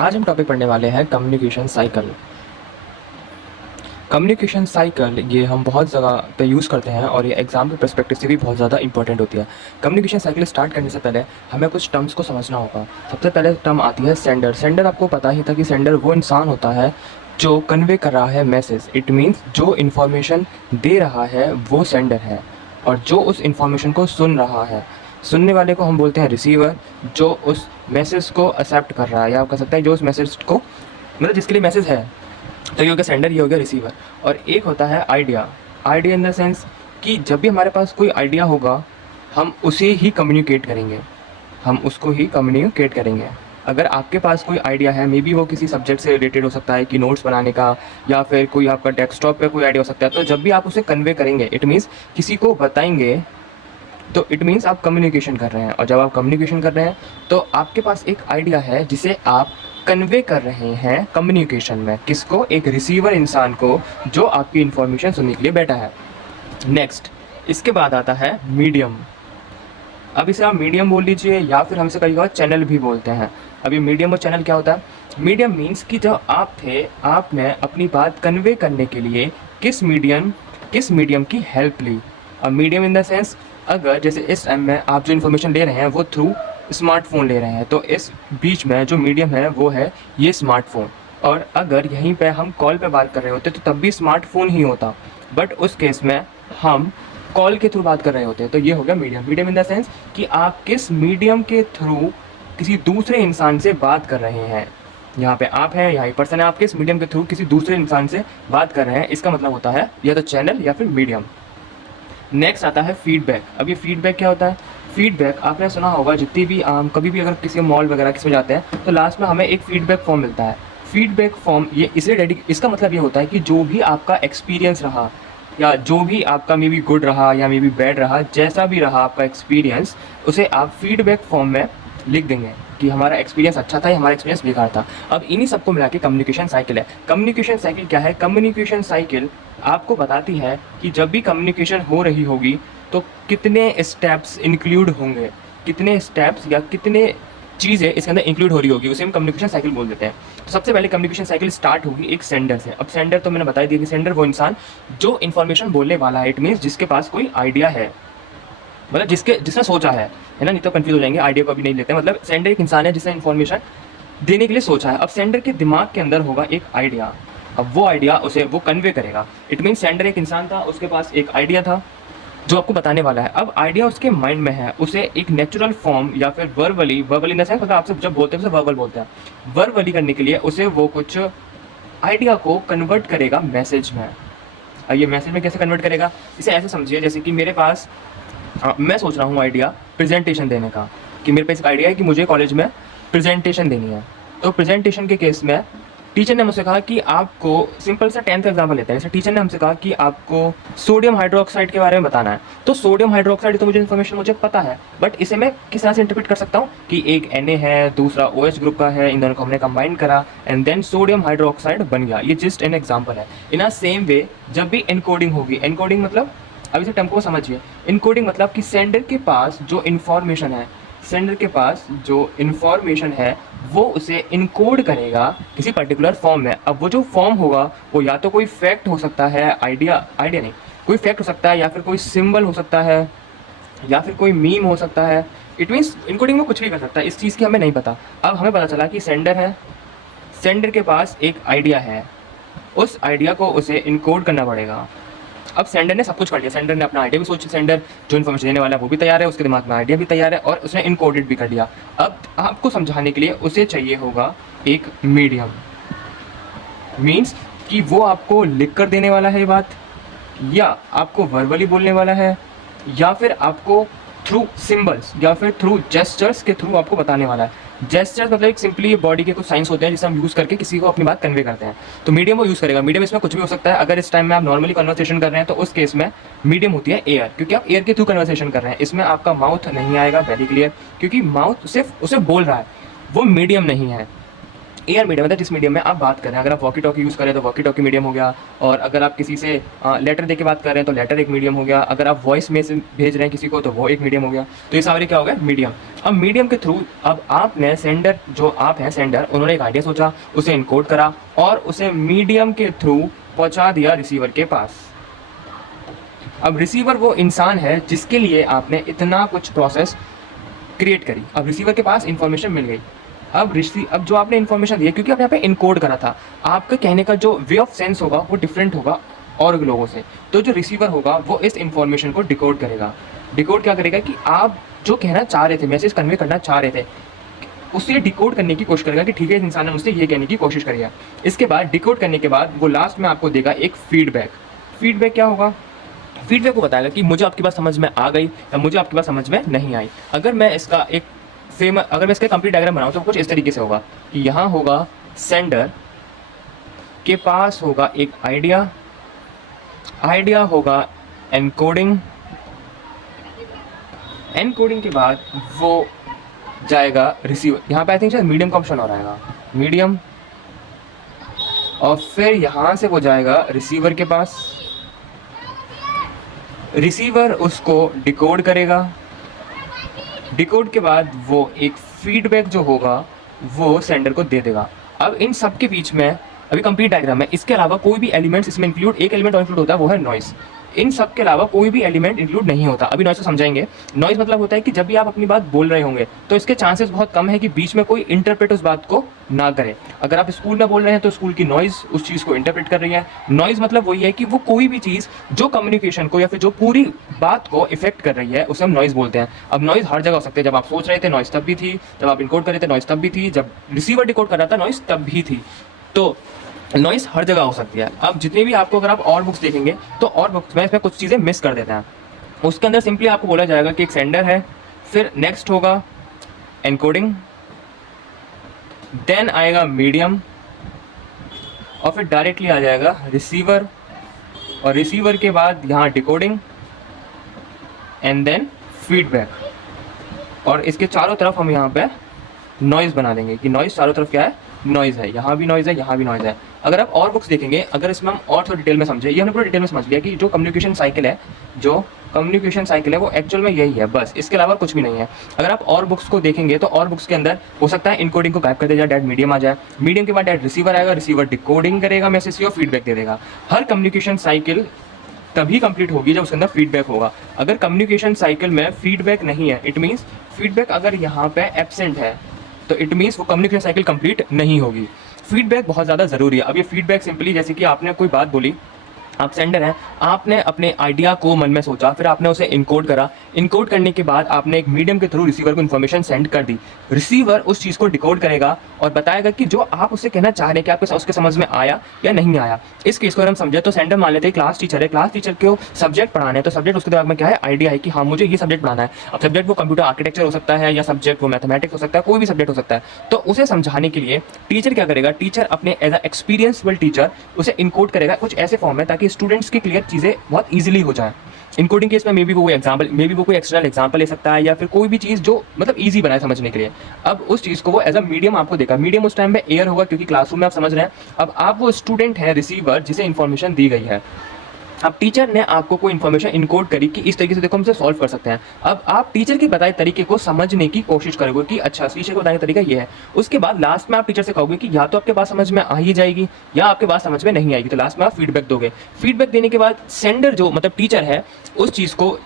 आज हम टॉपिक पढ़ने वाले हैं कम्युनिकेशन साइकिल। कम्युनिकेशन साइकिल ये हम बहुत जगह पे यूज़ करते हैं और ये एग्जाम के पर्सपेक्टिव से भी बहुत ज़्यादा इंपॉर्टेंट होती है। कम्युनिकेशन साइकिल स्टार्ट करने से पहले हमें कुछ टर्म्स को समझना होगा। सबसे पहले टर्म आती है सेंडर। सेंडर आपको पता ही था कि सेंडर वो इंसान होता है जो कन्वे कर रहा है मैसेज। इट मीन्स जो इन्फॉर्मेशन दे रहा है वो सेंडर है, और जो उस इन्फॉर्मेशन को सुन रहा है, सुनने वाले को हम बोलते हैं रिसीवर। जो उस मैसेज को एक्सेप्ट कर रहा है, या आप कह सकते हैं जो उस मैसेज को, मतलब जिसके लिए मैसेज है, तो ये हो गया सेंडर, ये हो गया रिसीवर। और एक होता है idea. Idea in the sense कि जब भी हमारे पास कोई आइडिया होगा हम उसे ही कम्युनिकेट करेंगे, हम उसको ही कम्युनिकेट करेंगे। अगर आपके पास कोई आइडिया है, मे बी वो किसी सब्जेक्ट से रिलेटेड हो सकता है कि नोट्स बनाने का, या फिर कोई आपका डेस्कटॉप पे कोई आइडिया हो सकता है, तो जब भी आप उसे कन्वे करेंगे, इट मीन्स किसी को बताएंगे, तो इट मीन्स आप कम्युनिकेशन कर रहे हैं। और जब आप कम्युनिकेशन कर रहे हैं तो आपके पास एक आइडिया है जिसे आप कन्वे कर रहे हैं कम्युनिकेशन में। किसको? एक रिसीवर इंसान को, जो आपकी इन्फॉर्मेशन सुनने के लिए बैठा है। नेक्स्ट, इसके बाद आता है मीडियम। अब इसे आप मीडियम बोल लीजिए, या फिर हमसे कई बार चैनल भी बोलते हैं। अभी मीडियम और चैनल क्या होता है? मीडियम मीन्स कि जब आप थे, आपने अपनी बात कन्वे करने के लिए किस मीडियम की हेल्प ली। अब मीडियम इन द सेंस, अगर जैसे इस टाइम में आप जो इन्फॉर्मेशन ले रहे हैं वो थ्रू स्मार्टफोन ले रहे हैं, तो इस बीच में जो मीडियम है वो है ये स्मार्टफोन। और अगर यहीं पे हम कॉल पे बात कर रहे होते तो तब भी स्मार्टफोन ही होता, बट उस केस में हम कॉल के थ्रू बात कर रहे होते हैं। तो ये हो गया medium. Medium in the sense कि आप किस मीडियम के थ्रू किसी दूसरे इंसान से बात कर रहे हैं। यहाँ पे आप हैं, यहाँ पर्सन है, आप किस मीडियम के थ्रू किसी दूसरे इंसान से बात कर रहे हैं, इसका मतलब होता है या तो चैनल या फिर मीडियम। नेक्स्ट आता है फीडबैक। अब ये फीडबैक क्या होता है? फीडबैक आपने सुना होगा, जितनी भी कभी भी अगर किसी मॉल वगैरह किसी में जाते हैं तो लास्ट में हमें एक फीडबैक फॉर्म मिलता है। फीडबैक फॉर्म ये इसलिए इसका मतलब ये होता है कि जो भी आपका एक्सपीरियंस रहा, या जो भी आपका मे बी गुड रहा या मे बी बैड रहा, जैसा भी रहा आपका एक्सपीरियंस, उसे आप फीडबैक फॉर्म में लिख देंगे कि हमारा एक्सपीरियंस अच्छा था या हमारा एक्सपीरियंस बेकार था। अब इन्हीं सबको मिला के कम्युनिकेशन साइकिल है। कम्युनिकेशन साइकिल क्या है? कम्युनिकेशन साइकिल आपको बताती है कि जब भी कम्युनिकेशन हो रही होगी तो कितने स्टेप्स इंक्लूड होंगे, कितने स्टेप्स या कितने चीज़ें इसके अंदर इंक्लूड हो रही होगी, उसे हम कम्युनिकेशन साइकिल बोल देते हैं। तो सबसे पहले कम्युनिकेशन साइकिल स्टार्ट होगी एक सेंडर से। अब सेंडर तो मैंने बता दिया कि सेंडर वो इंसान जो इन्फॉर्मेशन बोलने वाला है, इट मीन्स जिसके पास कोई आइडिया है, मतलब जिसने सोचा है ना, नहीं तो कंफ्यूज हो जाएंगे, आइडिया को अभी नहीं लेते। मतलब सेंडर एक इंसान है जिसने इन्फॉर्मेशन देने के लिए सोचा है। अब सेंडर के दिमाग के अंदर होगा एक आइडिया, अब वो आइडिया उसे वो कन्वे करेगा। इट मीन सेंडर एक इंसान था, उसके पास एक आइडिया था जो आपको बताने वाला है। अब आइडिया उसके माइंड में है, उसे एक नेचुरल फॉर्म या फिर वर्बली इन द सेंस, मतलब आपसे जब बोलते हैं उसे वर्बल बोलते हैं, वर्बली करने के लिए उसे वो कुछ आइडिया को कन्वर्ट करेगा मैसेज में। अब ये मैसेज में कैसे कन्वर्ट करेगा? इसे ऐसे समझिए जैसे कि मेरे पास मैं सोच रहा हूँ आइडिया प्रेजेंटेशन देने का, कि मेरे पास एक आइडिया है कि मुझे कॉलेज में प्रेजेंटेशन देनी है। तो प्रेजेंटेशन के केस में टीचर ने मुझसे कहा कि आपको, सिंपल सा 10th एग्जाम्पल लेते हैं, जैसे टीचर ने हमसे कहा कि आपको सोडियम हाइड्रोक्साइड के बारे में बताना है। तो सोडियम हाइड्रोक्साइड तो मुझे इन्फॉर्मेशन मुझे पता है, बट इसे मैं किस तरह से इंटरप्रेट कर सकता हूँ कि एक Na है, दूसरा OH ग्रुप का है, इन दोनों को हमने कंबाइन करा एंड देन सोडियम हाइड्रोक्साइड बन गया। ये जस्ट एन एग्जाम्पल है। इन अ सेम वे जब भी एनकोडिंग होगी, एनकोडिंग मतलब, अब इसे टर्म को समझिए, इनकोडिंग मतलब कि सेंडर के पास जो इन्फॉर्मेशन है, सेंडर के पास जो इन्फॉर्मेशन है वो उसे इनकोड करेगा किसी पर्टिकुलर फॉर्म में। अब वो जो फॉर्म होगा वो या तो कोई फैक्ट हो सकता है, आइडिया नहीं, कोई फैक्ट हो सकता है, या फिर कोई सिंबल हो सकता है, या फिर कोई मीम हो सकता है। इट मीन्स इनकोडिंग में कुछ भी कर सकता है, इस चीज़ की हमें नहीं पता। अब हमें पता चला कि सेंडर है, सेंडर के पास एक आइडिया है, उस आइडिया को उसे इनकोड करना पड़ेगा। अब सेंडर ने सब कुछ कर लिया, सेंडर ने अपना आइडिया भी सोचा, सेंडर जो इन्फॉर्मेशन देने वाला है वो भी तैयार है, उसके दिमाग में आइडिया भी तैयार है, और उसने इनकोडेड भी कर लिया। अब आपको समझाने के लिए उसे चाहिए होगा एक मीडियम। मीन्स कि वो आपको लिख कर देने वाला है ये बात, या आपको वर्बली बोलने वाला है, या फिर आपको थ्रू सिंबल्स या फिर थ्रू जेस्चर्स के थ्रू आपको बताने वाला है। जेस्चर्स मतलब एक सिंपली बॉडी के कुछ साइंस होते हैं जिसे हम यूज़ करके किसी को अपनी बात कन्वे करते हैं। तो मीडियम वो यूज़ करेगा। मीडियम इसमें कुछ भी हो सकता है। अगर इस टाइम में आप नॉर्मली कन्वर्सेशन कर रहे हैं तो उस केस में मीडियम होती है एयर, क्योंकि आप एयर के थ्रू कन्वर्सेशन कर रहे हैं। इसमें आपका माउथ नहीं आएगा, वेरी क्लियर, क्योंकि माउथ सिर्फ उसे बोल रहा है, वो मीडियम नहीं है। एयर मीडियम मतलब जिस मीडियम में आप बात कर रहे हैं। अगर आप वॉकी टॉकी यूज़ करें तो वॉकी टॉकी मीडियम हो गया, और अगर आप किसी से लेटर दे के बात कर रहे हैं तो लेटर एक मीडियम हो गया, अगर आप वॉइस में से भेज रहे हैं किसी को तो वो एक मीडियम हो गया। तो ये सारे क्या हो गए, मीडियम। अब मीडियम के थ्रू अब आपने सेंडर, जो आप हैं सेंडर, उन्होंने एक आइडिया सोचा, उसे इनकोड करा और उसे मीडियम के थ्रू पहुँचा दिया रिसीवर के पास। अब रिसीवर वो इंसान है जिसके लिए आपने इतना कुछ प्रोसेस क्रिएट करी। अब रिसीवर के पास इंफॉर्मेशन मिल गई। अब जो आपने इन्फॉर्मेशन दी है, क्योंकि आपने यहाँ पे इनकोड करा था, आपके कहने का जो वे ऑफ सेंस होगा वो डिफरेंट होगा और लोगों से। तो जो रिसीवर होगा वो इस इन्फॉर्मेशन को डिकोड करेगा। डिकोड क्या करेगा कि आप जो कहना चाह रहे थे, मैसेज कन्वे करना चाह रहे थे, उसे डिकोड करने की कोशिश करेगा कि ठीक है इस इंसान ने मुझसे ये कहने की कोशिश करी है। इसके बाद डिकोड करने के बाद वो लास्ट में आपको देगा एक फीडबैक। फीडबैक क्या होगा, फीडबैक को बताएगा कि मुझे आपकी बात समझ में आ गई या मुझे आपकी बात समझ में नहीं आई। अगर मैं इसका कंप्लीट डायग्राम बनाऊँ तो कुछ इस तरीके से होगा कि यहाँ होगा सेंडर के पास होगा एक आइडिया होगा एनकोडिंग के बाद वो जाएगा रिसीवर। यहाँ पे आई थिंक शायद मीडियम का ऑप्शन और आएगा, मीडियम, और फिर यहाँ से वो जाएगा रिसीवर के पास। रिसीवर उसको डिकोड करेगा। डिकोड के बाद वो एक फीडबैक जो होगा वो सेंडर को दे देगा। अब इन सब के बीच में अभी कंप्लीट डायग्राम है, इसके अलावा कोई भी एलिमेंट्स इसमें इंक्लूड, एक एलिमेंट और इंक्लूड होता है वो है नॉइस। इन सब के अलावा कोई भी एलिमेंट इंक्लूड नहीं होता। अभी नॉइस को समझाएंगे। नॉइस मतलब होता है कि जब भी आप अपनी बात बोल रहे होंगे तो इसके चांसेस बहुत कम है कि बीच में कोई इंटरप्रेट उस बात को ना करे। अगर आप स्कूल में बोल रहे हैं तो स्कूल की नॉइस उस चीज़ को इंटरप्रेट कर रही है। नॉइस मतलब वही है कि वो कोई भी चीज़ जो कम्युनिकेशन को या फिर जो पूरी बात को इफेक्ट कर रही है उसे हम नॉइस बोलते हैं। अब नॉइस हर जगह हो सकते हैं। जब आप सोच रहे थे नॉइस तब भी थी, जब आप इनकोड कर रहे थे नॉइस तब भी थी, जब रिसीवर डिकोड कर रहा था नॉइस तब भी थी। तो नॉइस हर जगह हो सकती है। अब जितने भी आपको, अगर आप और बुक्स देखेंगे तो और बुक्स में इसमें कुछ चीज़ें मिस कर देते हैं। उसके अंदर सिंपली आपको बोला जाएगा कि एक सेंडर है, फिर नेक्स्ट होगा एनकोडिंग, देन आएगा मीडियम, और फिर डायरेक्टली आ जाएगा रिसीवर, और रिसीवर के बाद यहाँ डिकोडिंग एंड देन फीडबैक। और इसके चारों तरफ हम यहाँ पे नॉइज़ बना देंगे कि नॉइज़ चारों तरफ क्या है, नॉइज़ है। यहाँ भी नॉइज़ है, यहाँ भी नॉइज़ है। अगर आप और बुक्स देखेंगे, अगर इसमें हम और थोड़ा डिटेल में समझे, ये हमने पूरा डिटेल में समझ लिया कि जो कम्युनिकेशन साइकिल है वो एक्चुअल में यही है, बस इसके अलावा कुछ भी नहीं है। अगर आप और बुक्स को देखेंगे तो और बुक्स के अंदर हो सकता है इनकोडिंग को गायब कर दिया जाए, डायरेक्ट मीडियम आ जाए, मीडियम के बाद डायरेक्ट रिसीवर आएगा, रिसीवर डिकोडिंग करेगा मैसेज की और फीडबैक दे देगा। हर कम्युनिकेशन साइकिल तभी कंप्लीट होगी जब उसके अंदर फीडबैक होगा। अगर कम्युनिकेशन साइकिल में फीडबैक नहीं है, इट मीन्स फीडबैक अगर यहाँ पे एब्सेंट है तो इट मीन्स वो कम्युनिकेशन साइकिल कंप्लीट नहीं होगी। फीडबैक बहुत ज़्यादा ज़रूरी है। अब ये फीडबैक सिंपली जैसे कि आपने कोई बात बोली, आप सेंडर हैं, आपने अपने आइडिया को मन में सोचा, फिर आपने उसे इनकोड करा। इनकोड करने के बाद आपने एक मीडियम के थ्रू रिसीवर को इन्फॉर्मेशन सेंड कर दी। रिसीवर उस चीज़ को डिकोड करेगा और बताएगा कि जो आप उससे कहना चाह रहे हैं कि आपके उसके समझ में आया या नहीं आया। इस केस को अगर हम समझे तो सेंडर मान लेते हैं क्लास टीचर है, क्लास टीचर को सब्जेक्ट पढ़ाना है, तो सब्जेक्ट उसके दिमाग में क्या है, आइडिया है कि हाँ मुझे ये सब्जेक्ट पढ़ाना है। अब सब्जेक्ट वो कंप्यूटर आर्किटेक्चर हो सकता है, या सब्जेक्ट वो मैथमेटिक्स हो सकता है, कोई भी सब्जेक्ट हो सकता है। तो उसे समझाने के लिए टीचर क्या करेगा, टीचर अपने एज अ एक्सपीरियंसफुल टीचर उसे इनकोड करेगा कुछ ऐसे फॉर्म में ताकि स्टूडेंट्स की क्लियर चीज़ें बहुत ईजिली हो जाए। इनकोडिंग केस में मे बी वो कोई एक्सटर्नल एग्जाम्पल ले सकता है, या फिर कोई भी चीज़ जो मतलब ईजी बनाए समझने के लिए। अब उस चीज़ को वो एज अ मीडियम आपको देगा। मीडियम उस टाइम में एयर होगा क्योंकि क्लासरूम में आप समझ रहे हैं। अब आप वो स्टूडेंट हैं, रिसीवर, जिसे इन्फॉर्मेशन दी गई है। अब टीचर ने आपको कोई इन्फॉर्मेशन इनकोड करी कि इस तरीके से देखो हम इसे सॉल्व कर सकते हैं। अब आप टीचर के बताए तरीके को समझने की कोशिश करोगे कि अच्छा टीचर को बताने का तरीका ये है। उसके बाद लास्ट में आप टीचर से कहोगे कि या तो आपके बात समझ में आ ही जाएगी या आपके बात समझ में नहीं आएगी। तो लास्ट में आप फीडबैक दोगे। फीडबैक देने के बाद सेंडर जो मतलब टीचर है उस चीज़ को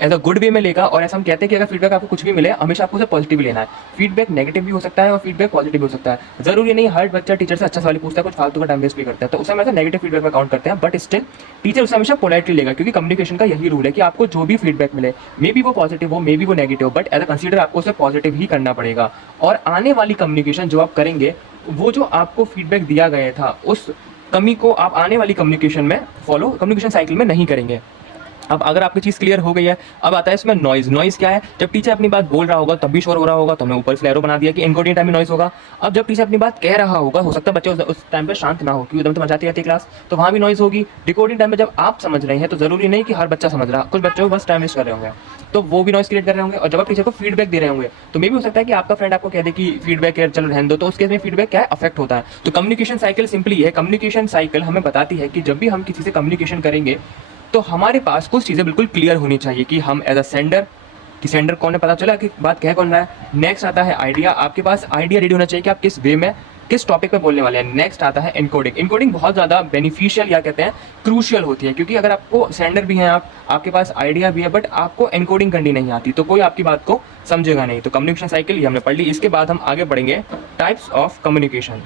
एज अ गुड वे में लेगा। और ऐसा हम कहते हैं कि अगर फीडबैक आपको कुछ भी मिले हमेशा आपको उसे पॉजिटिव लेना है। फीडबैक नेगेटिव भी हो सकता है और फीडबैक पॉजिटिव भी हो सकता है। जरूरी नहीं हर बच्चा टीचर से अच्छा सवाल पूछता है, कुछ फालतू का टाइम वेस्ट भी करता है, तो उसे हमेशा नेगेटिव फीडबैक में काउंट करते हैं। बट स्टिल टीचर उसे हमेशा पोलाइटली लेगा, क्योंकि कम्युनिकेशन का यही रूल है कि आपको जो भी फीडबैक मिले, मे बी वो पॉजिटिव हो, मे बी वो negative, but as a consider आपको उसे पॉजिटिव ही करना पड़ेगा। और आने वाली कम्युनिकेशन जो आप करेंगे, वो जो आपको फीडबैक दिया गया था उस कमी को आप आने वाली कम्युनिकेशन में फॉलो, कम्युनिकेशन साइकिल में नहीं करेंगे। अब अगर आपकी चीज़ क्लियर हो गई है, अब आता है इसमें नॉइज़। नॉइज़ क्या है, जब टीचर अपनी बात बोल रहा होगा तब भी शोर हो रहा होगा, तो हमने ऊपर से एरो बना दिया कि इनकोडिंग टाइम में नॉइज़ होगा। अब जब टीचर अपनी बात कह रहा होगा, हो सकता है बच्चे उस टाइम पर शांत ना हो क्योंकि एकदम तो मचाती रहती है क्लास, तो वहाँ भी नॉइज़ होगी। डिकोडिंग टाइम में जब आप समझ रहे हैं तो ज़रूरी नहीं कि हर बच्चा समझ रहा, कुछ बच्चों को बस टाइम वेस्ट कर रहे होंगे। तो वो भी नॉइस क्रिएट कर रहे होंगे, और जब आप टीचर को फीडबैक दे रहे होंगे तो मे भी हो सकता है कि आपका फ्रेंड आपको कह दे कि फीडबैक है चलो रहने दो, तो उस केस में फीडबैक क्या है, अफेक्ट होता है। तो कम्युनिकेशन साइकिल सिंपली है, कम्युनिकेशन साइकिल हमें बताती है कि जब भी हम किसी से कम्युनिकेशन करेंगे तो हमारे पास कुछ चीज़ें बिल्कुल क्लियर होनी चाहिए कि हम एज अ सेंडर, कि सेंडर कौन है पता चला कि बात कह कौन रहा है। नेक्स्ट आता है आइडिया, आपके पास आइडिया रेडी होना चाहिए कि आप किस वे में किस टॉपिक पे बोलने वाले हैं। नेक्स्ट आता है इनकोडिंग। इनकोडिंग बहुत ज़्यादा बेनिफिशियल या कहते हैं क्रूशियल होती है, क्योंकि अगर आपको सेंडर भी हैं आप, आपके पास आइडिया भी है, बट आपको इनकोडिंग करनी नहीं आती तो कोई आपकी बात को समझेगा नहीं। तो कम्युनिकेशन साइकिल ये हमने पढ़ ली। इसके बाद हम आगे बढ़ेंगे टाइप्स ऑफ कम्युनिकेशन।